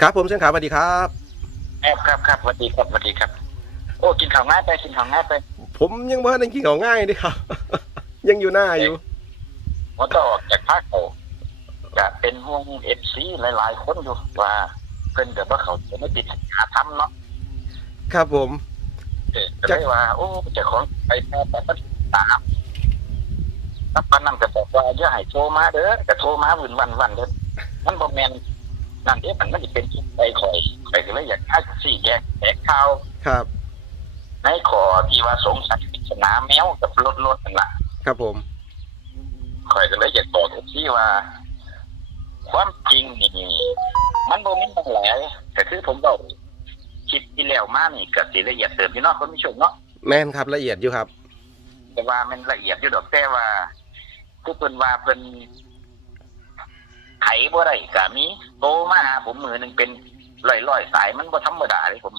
ครับผมเช่นขาสวัสดีครับแอบครับครับสวัสดีครับสวัสดีครับ โอ้กินข้าวง่ายไปกินข้าวง่ายไป ผมยังว่าในกินของง่ายเดิครับ ยังอยู่หน้าอยู่ว่าต้องออกจากภาคเขาจะเป็นห่วงเอฟซีหลาย ๆ คนอยู่ว่าเพิ่นกับว่าเขาจะไม่ติดหาทำเนาะครับผมเออก็เลยว่า โอ้เจะของไปแพ้แต่ก็ตามถ้าปานนั้นก็บอกว่าอย่าให้โทรมาเด้อแต่โทรมาวันวันวันเด้อมันบ่แม่น นั่นเด้มันมันจะเป็นทุกข์ไปข่อยข่อยก็เลยอยากให้สี่แกะแกะข่าวครับ ในขอที่ว่าสงสัยปริศนาแมวกับรถรถนั่นล่ะครับผมข่อยก็เลยอยากบอกทุกที่ว่า ความจริงนี่มันบ่มีมันหลายแต่คือผมบอกคิดที่แล้วมานี่ก็สิละเอียดเติมพี่น้องคนผู้ชมเนาะแม่นครับละเอียดอยู่ครับ แต่ว่ามันละเอียดอยู่ดอกแต่ว่าผู้เพิ่นว่าเพิ่น ไถบ่ได้ก็มีโตมาหาผมมือหนึงเป็นร้อยๆสายมันบ่ธรรมดาเลยผม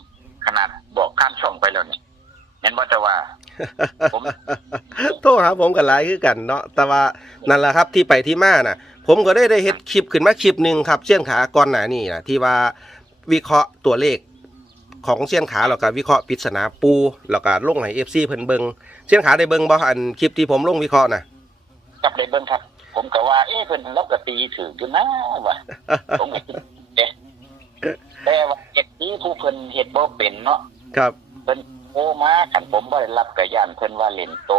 ขนาดบอกข้ามช่องไปแล้วนี่แม่นบ่จะว่า ผมโทษครับผมกับหลายคือกันเนาะแต่ว่านั่นแหละครับที่ไปที่มาน่ะ ผมก็ได้ได้เฮ็ดคลิปขึ้นมาคลิปหนึ่งครับเชี่ยนขาก่อนหน้านี้นะที่ว่าวิเคราะห์ตัวเลขของเชี่ยนขาแล้วก็วิเคราะห์ปริศนาปูแล้วก็ลงให้ FC เพิ่นเบิงเชี่ยนขาได้เบิงบ่อันคลิปที่ผมลงวิเคราะห์น่ะกับได้เบิ่งครับ ผมก็ว่า เอ๊ะเพิ่นรับกตีถืออยู่นะว่าผมก็คิดเอ๊ะแต่ว่าเฮ็ดนี้ผู้เพิ่นเฮ็ดบ่เป็นเนาะครับเพิ่นโทรมาคันผมบ่ได้รับก็ย่านเพิ่นว่าเล่นโต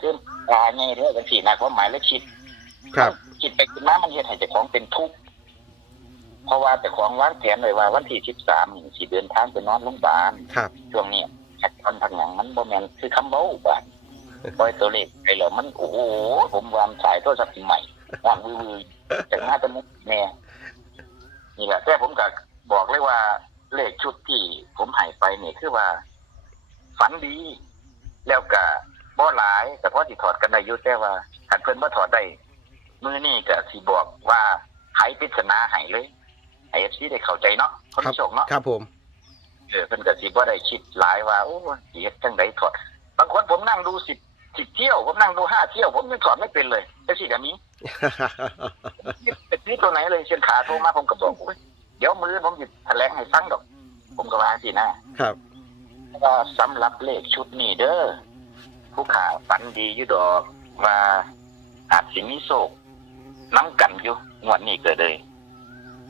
คือตาใหญ่เด้อจังซี่นะความหมายเลยคิด ครับ คิดไปคิดมามันเฮ็ดให้เจ้าของเป็นทุกข์เพราะว่าเจ้าของวางแผนไว้ว่าวันที่13นี่สิเดินทางไปนอนโรงพยาบาลครับช่วงนี้พักผ่อนพักหยังมันบ่แม่นคือคำเว้าบาด ปล่อยตัวเลขไปแล้วมันโอ้โหผมวางสายโทรศัพท์ใหม่วางวือๆจากหน้าตะมุกแน่นี่แหละแต่ผมก็บอกเลยว่าเลขชุดที่ผมให้ไปนี่คือว่า ฝันดี แล้วก็บ่หลาย แต่พอสิถอดกันได้อยู่แต่ว่าคันเพิ่นบ่ถอดได้มื้อนี้ก็สิบอกว่าไขปริศนาให้เลยให้ FC ได้เข้าใจเนาะคนครับผู้ชมเนาะครับผมเออเพิ่นก็สิบ่ได้คิดหลายว่าโอ้สิเฮ็ดจังไดถอด บางคนผมนั่งดูสิบ สิบเที่ยวผมนั่งดูห้าเที่ยวผมยังถอดไม่เป็นเลยจังซี่ก็มีเป็นที่ตัวไหนเลยเช่นขาโทรมาผมก็บอกโอ้ยเดี๋ยวมือผมสิแถลงให้ฟังดอก ผมก็ว่าสินะครับว่าสำหรับเลขชุดนี้เด้อผู้ขาฝันดีอยู่ดอกว่าอาจสิมีโศกน้ำกันอยู่งวดนี้เกิดเลย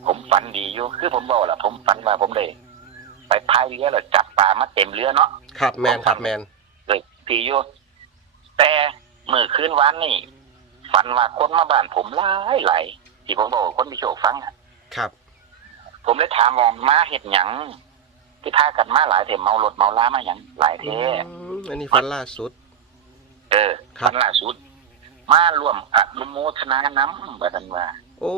ผมฝันดีอยู่คือผมบอกล่ะผมฝันว่าผมได้ไปพายเรือแล้วจับปลามาเต็มเรือเนาะครับแมนครับแมนเลยพีอยู่ แต่เมื่อคืนวันนี่ฝันว่าคนมาบ้านผมหลายหลายที่ผมบอกว่าคนมีโชคฟังอะครับ ผมเลยถามว่ามาเห็ดหยังที่ท่ากันมาหลายเถเมารถเมาล้ามาหยังหลายเทอืมอันนี้ฟันล่าสุด เออครับฝันล่าสุด มาร่วมอนุโมทนาน้ำบัดนั้นว่า โอ้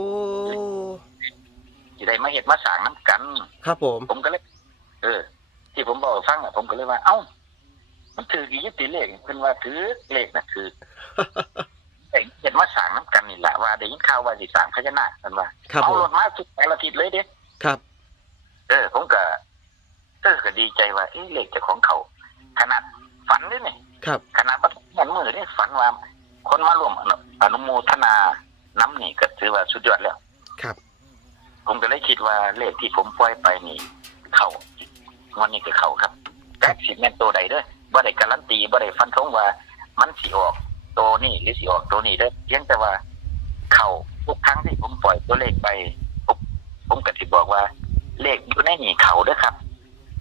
ที่ได้มาเห็ดมาสร้างน้ำกัน ครับผม ผมก็เลย เออ ที่ผมบอกให้ฟังอะผมก็เลยว่า เอ้า มันถือกี่ยึดตีเลขเพิ่นว่าถือเลขนะถือแต่เห็นว่าสร้างน้ำกันนี่แหละว่าได้ยินข่าวว่าสิสร้างพญานาคกันว่าครับเอาผมรถมาทุกแต่ละทิศเลยเด้ครับ เออ ผมก็เออก็ดีใจว่าเอ้เลขเจะของเขาขนาดฝันด้วยนี่ครับ ขนาดปฐมมือนี่ฝันว่าคนมาร่วมอนุอนุโมทนาน้ำนี่ก็ถือว่าสุดยอดแล้ว ครับ ผมก็เลยคิดว่าเลขที่ผมปล่อยไปนี่ เขางวันนี้ก็เขาครับแต่สิแม่นตัวใดเด้อ บ่ได้การันตีบ่ได้ฟันธงว่า มันสิออกตัวนี้หรือสิออกตัวนี้เด้อเพียงแต่ว่า เขาทุกครั้งที่ผมปล่อยตัวเลขไป ผมผมก็สิบอกว่า เลขอยู่ในนี่เขาเด้อครับ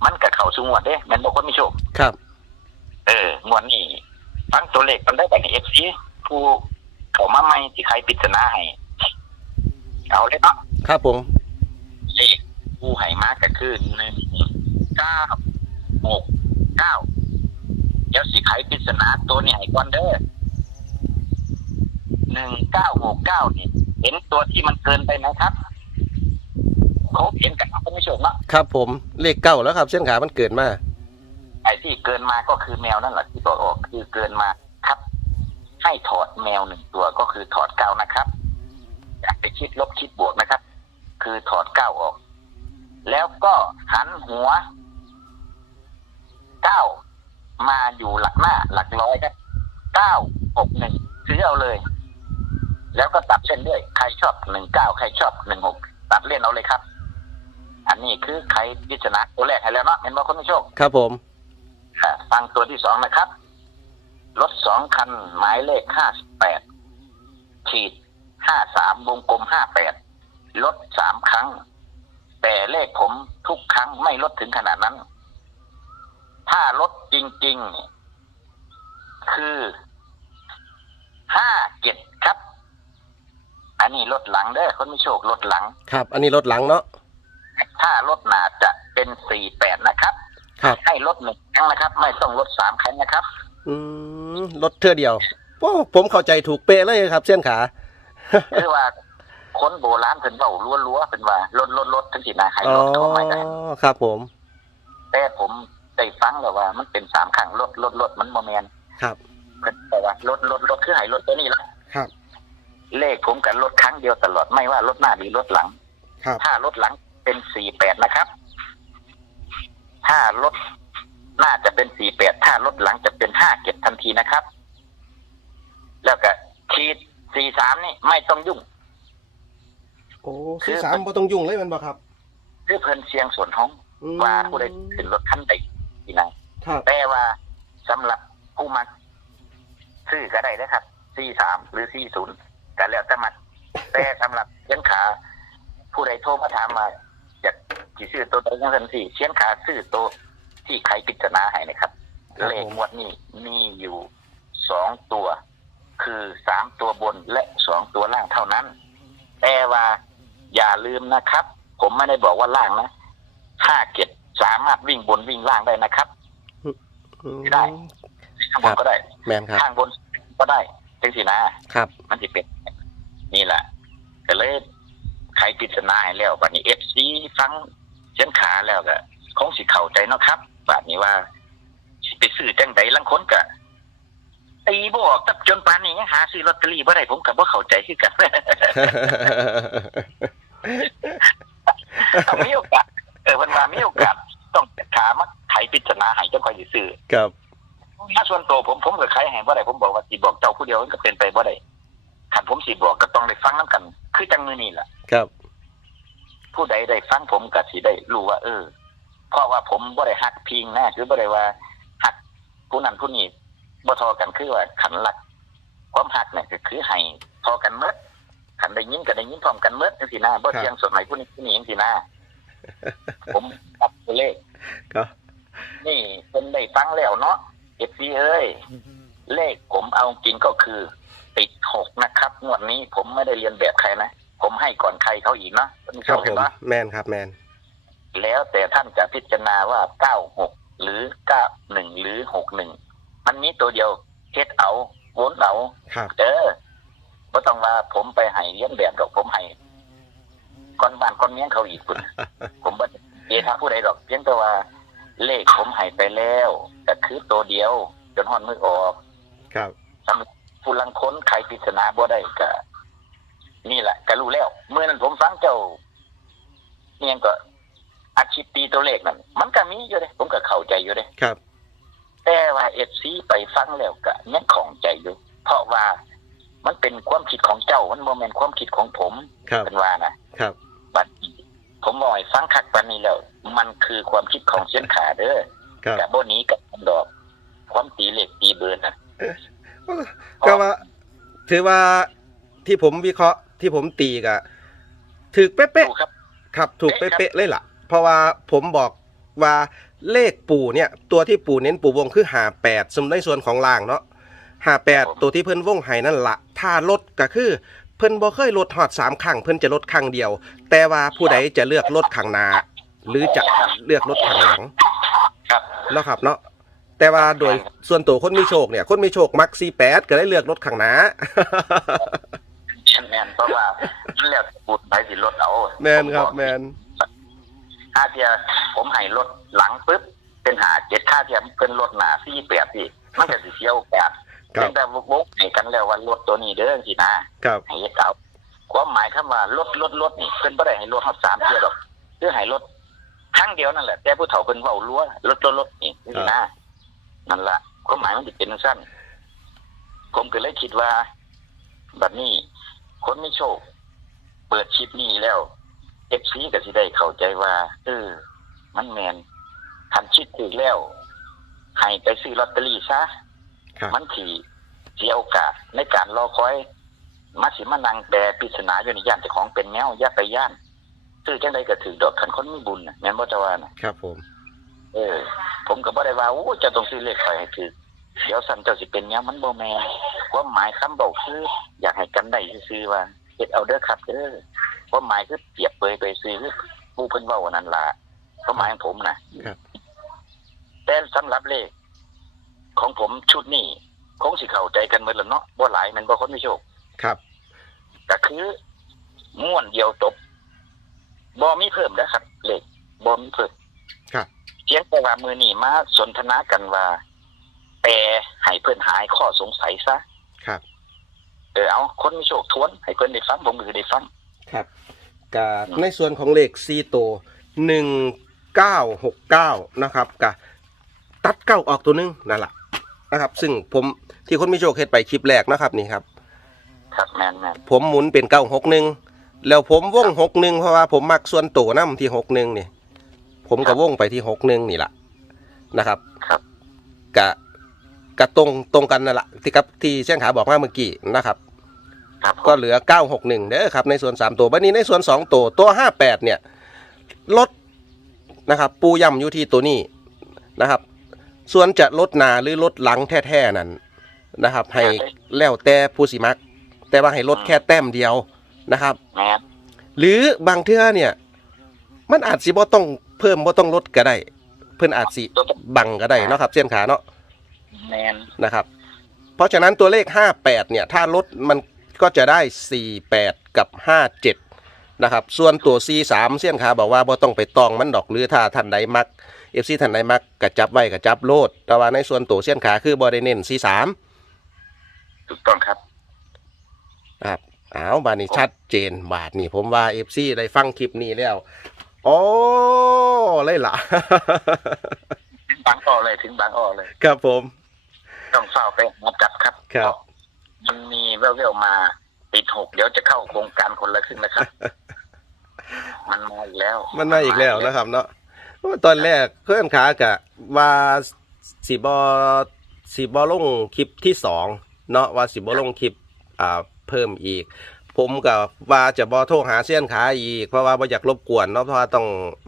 มันกับเขาสูงวดเด้แมันบอกว่าไม่โชคครับ เอองวดนี้ฟังตัวเลขมันได้แต่ในเอฟซีผู้เขามาใหม่ที่ใครปริศนาให้เอาเลยเนาะครับผมเลขผู้ให้มาก็คือหนึ่งเก้าหกเก้า เดี๋ยวสิไขปริศนาตัวนี้ให้ก่อนเด้อหนึ่งเก้าหกเก้านี่ เห็นตัวที่มันเกินไปไหมครับเขาเห็นกันท่านผู้ชมเนาะครับผมเลขเก้าแล้วครับ เส้นขามันเกิดมาไอ้ที่เกินมาก็คือแมวนั่นแหละที่บอกออกคือเกินมาครับ ให้ถอดแมวหนึ่งตัวก็คือถอดเก้านะครับอย่าไปคิดลบคิดบวกนะครับ คือถอดเก้าออก แล้วก็หันหัวเก้า มาอยู่หลักหน้าหลักร้อยครับเก้าหกหนึ่งซื้อเอาเลย แล้วก็ตัดเส้นด้วย ใครชอบหนึ่งเก้าใครชอบหนึ่งหกตัดเล่นเอาเลยครับ อันนี้คือใครพิจารณาตัวแรกให้แล้วเนาะเห็นว่าคนไม่โชคครับผมอ่าฟังตัวที่สองนะครับ รถสองคันหมายเลขห้าสิบแปดขีดห้าสามวงกลมห้าแปดลดสามครั้ง แต่เลขผมทุกครั้งไม่ลดถึงขนาดนั้น ถ้าลดจริงๆเนี่ยคือห้าเจ็ดครับ อันนี้ลดหลังเด้อคนไม่โชคลดหลัง ครับ อันนี้รถหลังเนาะถ้ารถหนาจะเป็นสี่แปดนะครับ ครับ ให้ลดหนึ่งครั้งนะครับ ไม่ต้องลดสามครั้งนะครับ อืมรถเท่อเดียวโอ้ผมเข้าใจถูกเป๊ะเลยครับเส้นขา คือว่าคนโบราณเพิ่นเว้าลัวๆเพิ่นว่าลดลดลดทั้งสินะให้อ๋อลดเข้ามาได้ครับผม แต่ผม ได้ฟังแล้วว่า มันเป็นสามครั้งลดลดลดมันบ่แม่นครับเพิ่นบอกว่าลดลดลดคือให้ลดตัวนี้ละครับ เลขผมกันลดครั้งเดียวตลอดไม่ว่าลดหน้าหรือลดหลัง ครับ ถ้าลดหลังเป็นสี่แปดนะครับ ถ้าลดหน้าจะเป็นสี่แปดถ้าลดหลังจะเป็นห้าเก็บทันทีนะครับ แล้วก็ขีดสี่สามนี่ไม่ต้องยุ่ง โอ้สี่สามบ่ต้องยุ่งเลยแมันบ่ครับ คือเพิ่นเสียงส่วนห้องอืมว่าผู้ใดขึ้นรถคันใด ที่ไหนครับ แต่ว่าสำหรับผู้มักซื้อก็ได้นะครับสี่สามหรือสี่ศูนย์ก็แล้วแต่มันแต่สำหรับเชียนขา ผู้ใดโทรมาถามมาอยากสิซื้อตัวใดยังสันสี่เชียนขาซื้อตัวที่ใครพิจารณาให้นะครับ ครับเลขผมงวดนี้มีอยู่สองตัว คือสามตัวบนและสองตัวล่างเท่านั้น แต่ว่าอย่าลืมนะครับ ผมไม่ได้บอกว่าล่างนะห้าเก็ด สามารถวิ่งบนวิ่งล่างได้นะครับอืมได้ ข้างบนก็ได้ แมนครับ ข้างบนก็ได้จังสินะครับ มันจะเป็นนี่แหละก็เลยใครพิจารณาให้แล้วบัดนี้เอฟซีฟังเส้นขาแล้วก็คงสิเข้าใจเนาะครับบัดนี้ว่าสิไปซื้อจังใดลังคนก็ตีบออกตับจนปานนี้ยังหาซื้อลอตเตอรี่บ่ได้ผมก็บ่เข้าใจคือกันต้องมี ผมผมกับใครให้บ่ได้ผมบอกว่าสิบอกเจ้าผู้เดียวมันก็เป็นไปบ่ได้คันผมสิบอกก็ต้องได้ฟังนํกัน คือจังมือนี่แหละครับ ผู้ใดได้ฟังผมก็สิได้รู้ว่า เออเพราะว่าผมบ่ได้ฮักพิงนะคือบ่ได้ว่าฮักผู้นั้นผู้นี้บ่ทอกันคือว่าขันหลัก ความฮักเนี่ยก็คือให้ทอกันเมดขันได้ยินก็ได้ยินพร้อมกันเมดจังซี่นะบ่เที่ยงส่วนไหนผู้นี้ผู้นี้จังซี่นะผมตัดตัวเลขครับนี่เป็นได้ฟังแล้วเนาะ เอฟซีเอ้ยเลขผมเอาจริงก็คือ ติดหกนะครับงวดนี้ผมไม่ได้เรียนแบบใครนะ ผมให้ก่อนใครเขาอีกนะท่านผู้คชรับมผเห็นมปะแมนครับแมนแล้วแต่ท่านจะพิจารณาว่าเก้าหกหรือเก้าหนึ่งหรือหกหนึ่งมันมีตัวเดียวเฮ็ดเอาวนเอาครับเออก็ต้องว่าผมไปให้เรียนแบบดอกผมให้ก้อนบ้านก้อนเมียงเขาอีกคุณผมบ่เดทาผู้ใดดอกเพียงแต่ว่า เลขผมให้ไปแล้วก็คือตัวเดียว จนหอนมือออก ครับ สำหรับผู้ลังค้นใครพิจารณาบ่ได้ก็นี่แหละก็รู้แล้ว เมื่อนั้นผมฟังเจ้าเนี่ยงก็อาชีพตีตัวเลขนั่นมันก็มีอยู่เลยผมก็เข้าใจอยู่เลยครับ แต่ว่าเอฟซีไปฟังแล้วก็ยังของใจอยู่เพราะว่ามันเป็นความคิดของเจ้ามันโมเมนความคิดของผมครับ เป็นว่านะครับ บัดนี้ ผมบอกให้ฟังคักปันนี้แล้ว มันคือความคิดของเส้นขาเด้อครับกับโบนี้กับดอก ความตีเหล็กตีเบิร์นนะก็ว่า ถือว่าที่ผมวิเคราะห์ที่ผมตีกะถือเป๊ะถูกครับ ๆครับ ถูกเป๊ะครับเป๊ะๆเลยล่ะ เพราะว่าผมบอกว่าเลขปู่เนี่ย ตัวที่ปู่เน้นปู่วงคือหาแปดสมในส่วนของล่างเนาะหาแปดตัวที่เพิ่นวงไห้นั่นละถ้าลดก็คือเพิ่นบ่เคยลดหอดสามครั้งเพิ่นจะลดครั้งเดียว แต่ว่าผู้ใดจะเลือกลดข้างหน้าหรือจะเลือกลดข้างหลังครับเนาะครับเนาะแต่ว่าโดยส่วนตัวคนมีโชคเนี่ยคนมีโชคมักซีแปดก็ได้เลือกรถข้างหน้าฉันแมนเพราะว่ามันแล้วแต่บุญไปสิรถเอาแมนครับแมนค่าเทียผมให้รถหลังปุ๊บเป็นหาเจ็ดค่าเทียเพิ่นรถหนาสี่แปดสิมันก็สิเสียวแปด ครับเพียงแต่วกให้กันแล้วว่ารถตัวนี้เด้อสินะครับ ให้เฮ็ดเอาความหมายคำว่ารถรถรถนี่เพิ่นบ่ได้ให้รถฮอดสามเที่ยวดอกคือให้รถครั้งเดียวนั่นแหละแต่ผู้เฒ่าเพิ่นเว้ารั้วรถรถรถนี่สินะนั่นล่ะความหมายมันสิเป็นจังซั่นผมก็เลยคิดว่าแบบนี้ คนไม่โชค เปิดคลิปนี้แล้วอฟซีก็สิได้เข้าใจว่าเออมันแมนคันคิดถูกแล้ว ให้ไปซื้อลอตเตอรี่ซะ ครับ มันถีเสียโอกาสในการรอคอยมาสิมานั่งแปลปริศนาอยู่ในย่านเจ้าของเป็นแนวอย่าไปย่านซื้อจังไดก็ถือดอกคันคนมีบุญน่ะแม่นบ่จะว่าน่ะครับผม เออ ผมก็บ่ได้ว่าโอ้เจะต้องซื้อเลขไฟให้ถือเดี๋ยวสั่นเจ้าสิเป็นแนวมันบ่แม่นความหมายคำบอกคือ อยากให้กันได้ซื่อๆว่าเฮ็ดเอาเด้อครับเด้อความหมายคือเปรียบเปรยไปซื้อคือผู้เพิ่นเว้านั่นล่ะความหมายของผมน่ะครับแต่สำหรับเลข ของผมชุดนี้คงสิเข้าใจกันหมดแล้วเนาะบ่หลายแมันบ่คนมีโชคครับก็คือม้วนเดียวจบบ่มีเพิ่มนะครับเลขบ่มีเพิ่มครับเพียงแต่ว่ามือนี้มาสนทนากันว่าแปลให้เพิ่นหายข้อสงสัยซะครับ เออเอาคนมีโชคทวน ให้เพิ่นได้ฟังผมก็คือได้ฟังครับกับในส่วนของเลขซีโตหนึ่งเก้าหกเก้านะครับกับตัดเก้าออกตัวหนึงนั่นแหละ นะครับ ซึ่งผมที่คนมีโชคเฮ็ดไปคลิปแรกนะครับนี่ครับ ครับแม่นแม่นผมหมุนเป็นเก้าหกหนึ่งแล้วผมวงหกหนึ่งเพราะว่าผมมักส่วนตัวน้ำที่หกหนึ่งนี่ผมก็วงไปที่หกหนึ่งนี่แหละนะครับครับกะกะตรงตรงกันนั่นแหละที่กับที่เช่นขาบอกมาเมื่อกี้นะครับ ครับผมก็เหลือ961เด้อครับในส่วน3ตัวบัดนี้ในส่วน2ตัวตัว58เนี่ยลดนะครับ ปูย่ำอยู่ที่ตัวนี้นะครับ ส่วนจะลดหนาหรือลดหลังแท้ๆนั้นนะครับ ให้แล้วแต่ผู้สิมัก แต่ว่าให้ลดแค่แต้มเดียวนะครับ แม่นหรือบางเทื่อเนี่ย มันอาจสิบ่ต้องเพิ่มบ่ต้องลดก็ได้ เพิ่นอาจสิตัวบังก็ได้เนาะครับ เส้นขาเนาะแม่นนะครับ เพราะฉะนั้นตัวเลข 58 เนี่ย ถ้าลดมันก็จะได้ 48 กับ 57 นะครับ ส่วนตัว C3 เสี่ยนขาบอกว่าบ่ต้องไปตองมันดอกหรือถ้าท่านใดมัก FC ท่านใดมักกระจับไว้กระจับโลด แต่ว่าในส่วนตัวเสี่ยนขาคือบ่ได้เน้น C3 ถูกต้องครับนะครับอ้าวบาดนี้ชัดเจนบาดนี้ผมว่า FC ได้ฟังคลิปนี้แล้วโอ้เลยล่ะบางออกเลยถึงบางออกเลย ครับผม ต้องเฝ้าไปหาจับครับครับ มันมีแว่วๆมาติดหกเดี๋ยวจะเข้าโครงการคนละครึ่งนะครับ มันมาอีกแล้ว มันมาอีกแล้วนะครับเนาะ ตอนแรกเพื่อนขากะว่าสีบอสีบอลงคลิปที่สองเนาะว่าสีบอลงคลิปอ่าเพิ่มอีก ผมกับว่าจะบอโทรหาเส้ยนขาอีกเพราะว่าบ่อยากรบกวนเนาะเพราะว่าต้อง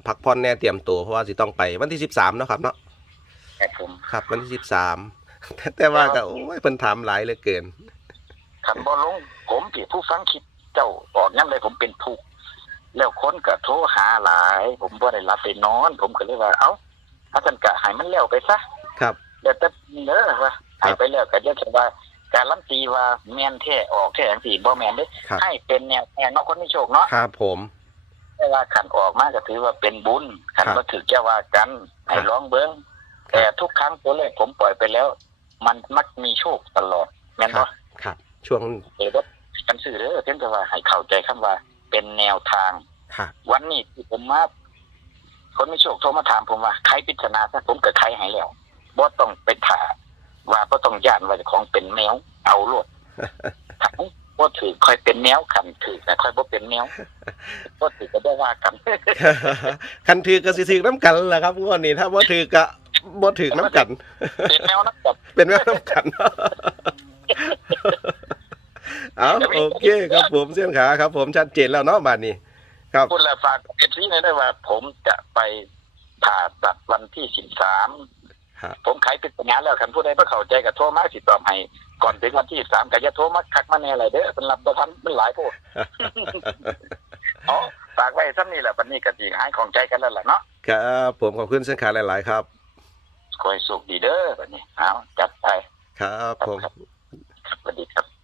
พักผ่อนแน่เตรียมตัวเพราะว่าสิต้องไปวันที่สิบสามเนาะครับเนาะครับผมครับวันที่สิบสามแต่แต่ว่าก็โอ้ยเพิ่นถามหลายเหลือเกินขันบอลงผมที่ผู้ฟังคิดเจ้าออกย้ำเลยผมเป็นทุกข์ แล้วคนก็โทรหาหลาย ผมบ่ได้รับไปนอน ผมก็เลยว่า เอ้าถ้าท่านกะให้มันแล้วไปซะครับเดี๋ยวแต่เด้อว่าให้ไปแล้วก็เดี๋ยวจะว่าการลันตีว่าแม่นแท้ออกแท้จังซี่บ่แม่นเด้ครับให้เป็นแนวแนวเนาะคนมีโชคเนาะครับผมแต่ว่าขันออกมาก็ถือว่าเป็นบุญขันครับก็ถือแก้ว่ากันให้ร้องเบิ้งแต่ทุกครั้งตัวเลขผมปล่อยไปแล้ว มันมักมีโชคตลอดแม่นครับ่บครับ ช่วงเออว่ากันสื่อเด้อเพียงแต่ว่าให้เข้าใจคำว่า เป็นแนวทาง ครับ วันนี้ที่ผมมาคนมีโชคโทรมาถามผมว่าใครปริศนาซะผมก็ใครให้แล้วบ่ต้องไปถามว่าบ่ต้องย่านว่าเจ้าของเป็นแมวเอาโลดถ้าบ่ถือค่อยเป็นแนวคันถือแต่ค่อยบ่เป็นแนวบ่ถือก็บ่ว่ากัน คันถือก็สิถือน้ำกันแหละครับงวดนี้ถ้าบ่ถือก็บ่ถือน้ำกัน เป็นแนวนักจับเป็นแม่น้ำกัน เอาโอเคครับผมเส้นขาครับ ผมชัดเจนแล้วเนาะบาดนี้ ครับคุณละฝากเอฟซีหน่อยได้ว่า ผมจะไปผ่าตัดวันที่สิบสามครับผมไขปริศนาแล้วคันผู้ใดเพื่อเข้าใจกับโทรมาสิตอบให้ก่อนถึงวันที่สามก็จะโทรมาคักมาแน่อะไรเด้อเป็นรับประทันเป็นหลายโพดอ๋อฝากไว้ซ้ำนี่แหละวันนี้ก็จีหายของใจกันแล้วล่ะเนาะครับผมขอบคุณเส้นขาหลาย ๆ ครับคอยสุขดีเด้อวันนี้เอาจัดไปครับผมครับสวัสดีครับ